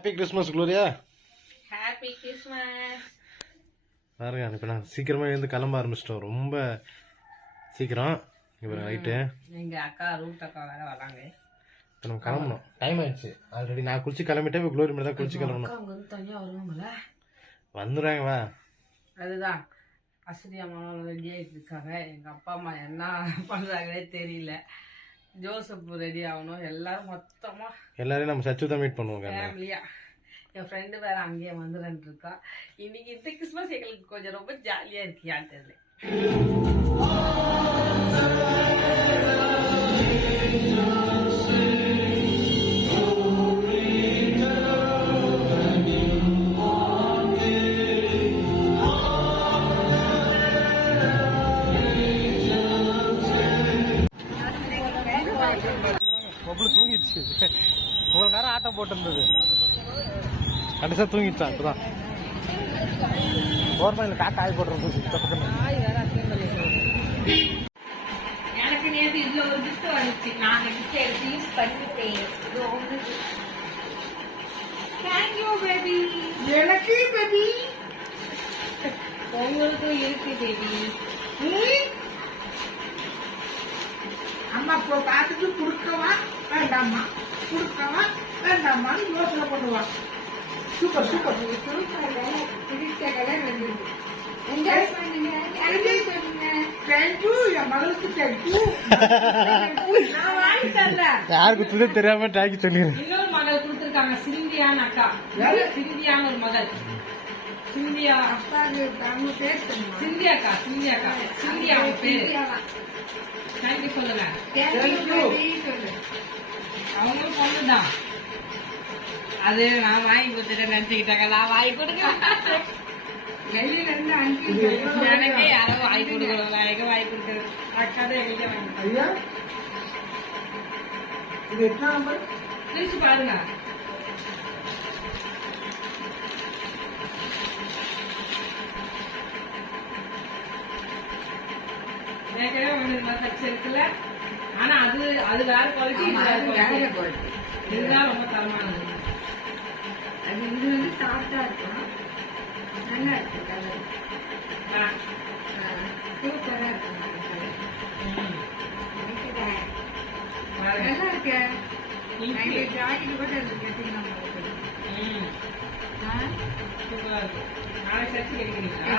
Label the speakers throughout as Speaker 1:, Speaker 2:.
Speaker 1: Happy Christmas Gloria
Speaker 2: happy Christmas
Speaker 1: பாருங்க இப்போ நான் சீக்கிரமாக எழுந்து கிளம்ப ஆரம்பிச்சிட்டோம். ரொம்ப சீக்கிரம். இப்போ நைட்டு எங்க அக்கா ரூட் அக்கா வேற வராங்க. இப்போ நம்ம கிளம்பணும். டைம் ஆயிடுச்சு. ஆல்ரெடி நான் குளிச்சு கிளம்பிட்டேன் இப்போ குளோரி மட்டும் தான் குளிச்சு கிளம்பணும். அவங்க வந்து தனியா வருவாங்கல்ல? வந்துடுறாங்க வா.
Speaker 2: அதுதான். ரெடி ஆகிட்டு இருக்காங்க. எங்க அப்பா அம்மா என்ன பண்றாங்களே தெரியல. ஜோசப் ரெடி ஆகணும். எல்லாரும் மொத்தமா
Speaker 1: எல்லாரையும் நம்ம சச்சு தான் மீட் பண்ணுவோங்க ஃபேமிலியா
Speaker 2: என் ஃப்ரெண்டு வேற அங்கேயே வந்துடுன்னு இருக்கா. இன்னைக்கு இந்த கிறிஸ்மஸ் எங்களுக்கு கொஞ்சம் ரொம்ப ஜாலியா இருக்கு யார் தெரியல.
Speaker 1: மொபைல் தூங்கிடுச்சு. இவ்வளோ நேரம் ஆட்டம் போட்டிருந்தது. கடைசியாக தூங்கிடுச்சான் இப்போதான். கவர்மெண்ட்ல காக்க ஆகி போட்டுருந்தது
Speaker 2: எனக்கு நேற்று இதுல ஒரு கிஃப்ட் வந்துச்சு. நான் கிஃப்ட் எடுத்து யூஸ் பண்ணிட்டேன். இது உங்களுக்கு தேங்க்யூ பேபி எனக்கு பேபி இருக்கு பேபி அம்மா இப்போ பார்த்துட்டு கொடுக்கவா வேண்டாம்மா. கொடுக்கவா வேண்டாமான்னு யோசனை பண்ணுவா. Super super.
Speaker 1: யாருக்கு துதே தெரியாம டாக்கி சொல்லிடுறேன்
Speaker 2: இன்னொரு மகள் கொடுத்துருக்காங்க சிந்தியான்னு அக்கா. சிந்தியான்னு ஒரு மகள். சிந்தியா. அவங்க பேர். சொல்லுமா சிந்தியா அக்கா சிந்தியா அவங்க பேரு தேங்க்யூ சொல்லுங்க சொல்லு. அவங்களும் பொண்ணுதான். அது நான் வாங்கி கொடுத்துட்டேன் நினைச்சுக்கிட்டாங்க. நான் வாங்கி கொடுக்க வெளியில இருந்து அனுப்பி எனக்கே யாரோ வாங்கி கொடுக்கணும். எங்க வாங்கி கொடுக்குறது? அக்கா தான் எங்க வாங்கி ஐயா
Speaker 1: இது எத்தனை நம்பர்?
Speaker 2: பிரிச்சு பாருங்க. ஏற்கனவே மாதிரி தச்சு இருக்குல்ல ஆனா அது அது வேற குவாலிட்டி இது வேற குவாலிட்டி இதுதான் ரொம்ப தரமானது அது இது வந்து சாஃப்டா இருக்கும். நல்லா இருக்கு கலர். சூப்பரா இருக்கும். நல்லா இருக்கு. ஜாக்கெட் கூட இருக்கு. நாளைக்கு தச்சு எடுக்கிறீங்களா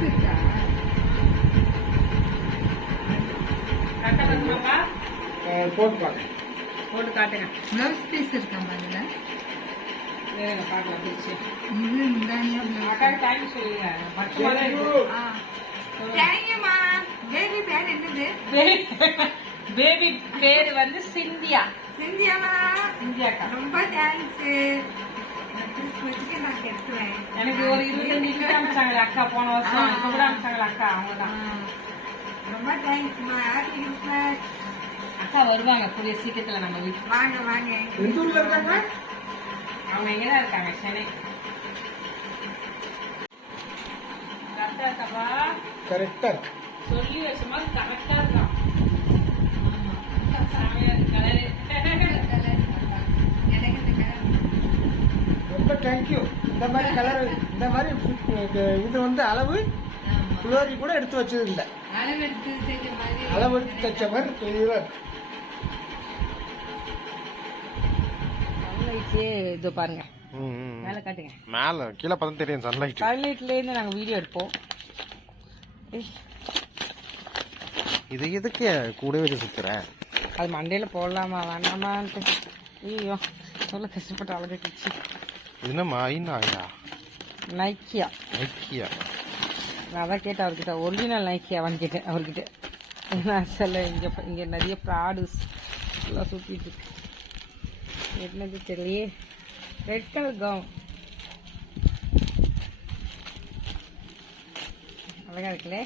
Speaker 2: இருக்கா கரெக்டா வருமாப்பா போட்டு பார்க்க போட்டு காட்டுங்க. ப்ளவுஸ் பீஸ் இருக்கா வேற பார்க்கலாம் இது டைம் சொல்லுங்க. தேங்க்யூமா பேபி பேர் என்னது? பேபி பேரு வந்து சிந்தியா. சிந்தியாமா சிந்தியாக்கா. ரொம்ப தேங்க்ஸ் எனக்கு ஒரு இருபத்தஞ்சு கிலோ அனுப்பிச்சாங்களே அக்கா போன வருஷம் இப்ப கூட அனுப்பிச்சாங்களே அக்கா அவங்க. தான் ரொம்ப தேங்க்ஸ்மா ஹாப்பி கிறிஸ்மஸ் அக்கா வருவாங்க கூடிய சீக்கிரத்துல நம்ம வீட்டுக்கு. வாங்க வாங்க.
Speaker 1: எந்த ஊர்ல இருக்காங்க?
Speaker 2: அவங்க எங்கதான் இருக்காங்க சென்னை. கரெக்டா இருக்காப்பா கரெக்டா இருக்கு. சொல்லி வச்ச மாதிரி கரெக்டா இருக்கான். இந்த கலர்
Speaker 1: ரொம்ப தேங்க்யூ இந்த மாதிரி கலர் இந்த மாதிரி இது வந்து அளவு குளோரி கூட எடுத்து வச்சது இல்லை அளவெடுத்து செஞ்ச மாதிரி அளவு எடுத்து தைச்ச மாதிரி தெளிவாக
Speaker 2: இருக்கு. இது பாருங்க. மேல காட்டுங்க.
Speaker 1: மேலே கீழே பார்த்தா தெரியும் சன்லைட்
Speaker 2: சன்லைட்ல இருந்து நாங்க வீடியோ எடுப்போம்.
Speaker 1: இது எதுக்கு கூடவே வச்சு சுத்துற?
Speaker 2: அது மண்டையில போடலாமா வேண்டாமான்ட்டு. ஐயோ சொல்ல கஷ்டப்பட்டு அழகிட்டுச்சு
Speaker 1: இது என்ன மைனாயா நைக்கியா ஐக்கியா
Speaker 2: நான் அதான் கேட்டேன் அவர்கிட்ட. ஒரிஜினல் நைக்கியாவான்னு கேட்டேன் அவர்கிட்ட. ஏன்னா சில இங்க இங்க நிறைய ப்ராடுஸ் எல்லாம் இருக்கு. என்னது தெரியலையே. ரெட் கலர் கவுன் அழகா இருக்குல்லே?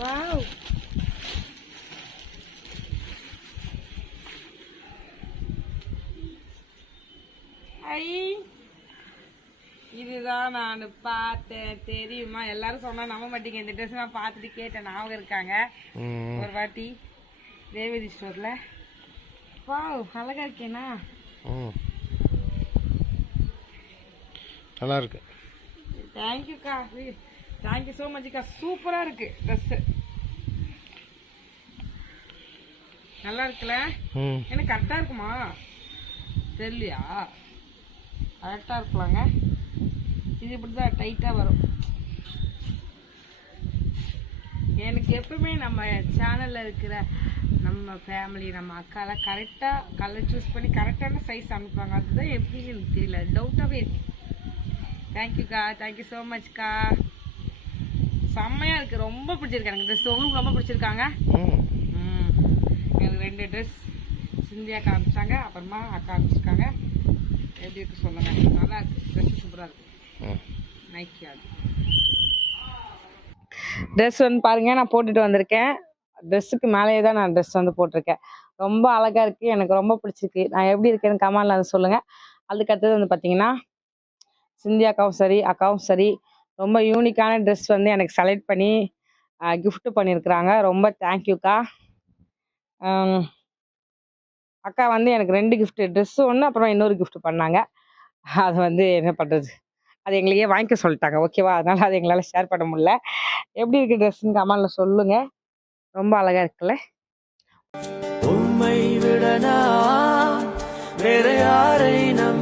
Speaker 2: வாவ். ஐ. இதுதான் நான் பார்த்தேன். தெரியுமா? எல்லாரும் சொன்னா நம்ப மாட்டீங்க. இந்த ட்ரெஸ் நான் பார்த்துட்டு கேட்டேன். ஞாபகம் இருக்காங்க. ஒரு வாட்டி தேவதி ஸ்டோர்ல வா அழகா இருக்கேனா? நல்லா இருக்கு. தேங்க்யூக்கா தேங்க்யூ ஸோ மச்க்கா சூப்பராக இருக்கு ட்ரெஸ்ஸு நல்லா இருக்குல்ல? என்ன கரெக்டாக இருக்குமா? தெரியலையா? கரெக்டாக இருக்கலாங்க. இது இப்படி தான் டைட்டாக வரும். எனக்கு எப்பவுமே நம்ம சேனலில் இருக்கிற நம்ம ஃபேமிலி நம்ம அக்காலாம் கரெக்டாக கலர் சூஸ் பண்ணி கரெக்டான சைஸ் அனுப்புவாங்க. அதுதான் எப்படின்னு எனக்கு தெரியல. டவுட்டாகவே இருக்கு. தேங்க்யூக்கா தேங்க்யூ ஸோ மச்க்கா செம்மையாக இருக்குது ரொம்ப பிடிச்சிருக்கு எனக்கு. ட்ரெஸ் உங்களுக்கு ரொம்ப பிடிச்சிருக்காங்க? ம். ம். எனக்கு ரெண்டு ட்ரெஸ் சிந்தியா காமிச்சாங்க. அப்புறமா அக்கா காமிச்சிருக்காங்க. எப்படி இருக்கு சொல்லுங்க. நல்லா இருக்கு. ட்ரெஸ் சூப்பராக இருக்கு. ம். நைக்கி அது. ட்ரெஸ் வந்து பாருங்க நான் போட்டுட்டு வந்திருக்கேன். ட்ரெஸ்ஸுக்கு மேலேயே தான் நான் ட்ரெஸ் வந்து போட்டிருக்கேன். ரொம்ப அழகா இருக்கு. எனக்கு ரொம்ப பிடிச்சிருக்கு. நான் எப்படி இருக்கேன்னு கமெண்ட்ல அதை சொல்லுங்க. அதுக்கு அடுத்தது வந்து பார்த்தீங்கன்னா சிந்தி அக்காவும் சரி அக்காவும் சரி ரொம்ப யூனிக்கான ட்ரெஸ் வந்து எனக்கு செலக்ட் பண்ணி கிஃப்ட் பண்ணியிருக்கிறாங்க ரொம்ப தேங்க்யூக்கா அக்கா. வந்து எனக்கு ரெண்டு கிஃப்ட்டு ட்ரெஸ்ஸு ஒன்று அப்புறம் இன்னொரு கிஃப்ட் பண்ணாங்க. அது வந்து என்ன பண்ணுறது அது எங்களையே வாங்கிக்க சொல்லிட்டாங்க. ஓகேவா அதனால் அது எங்களால் ஷேர் பண்ண முடியல. எப்படி இருக்கு ட்ரெஸ்ஸுன்னு கமெண்ட்ல சொல்லுங்கள் ரொம்ப அழகாக இருக்குல்ல? உண்மை விடனா வேற யாரை நம்புவேன்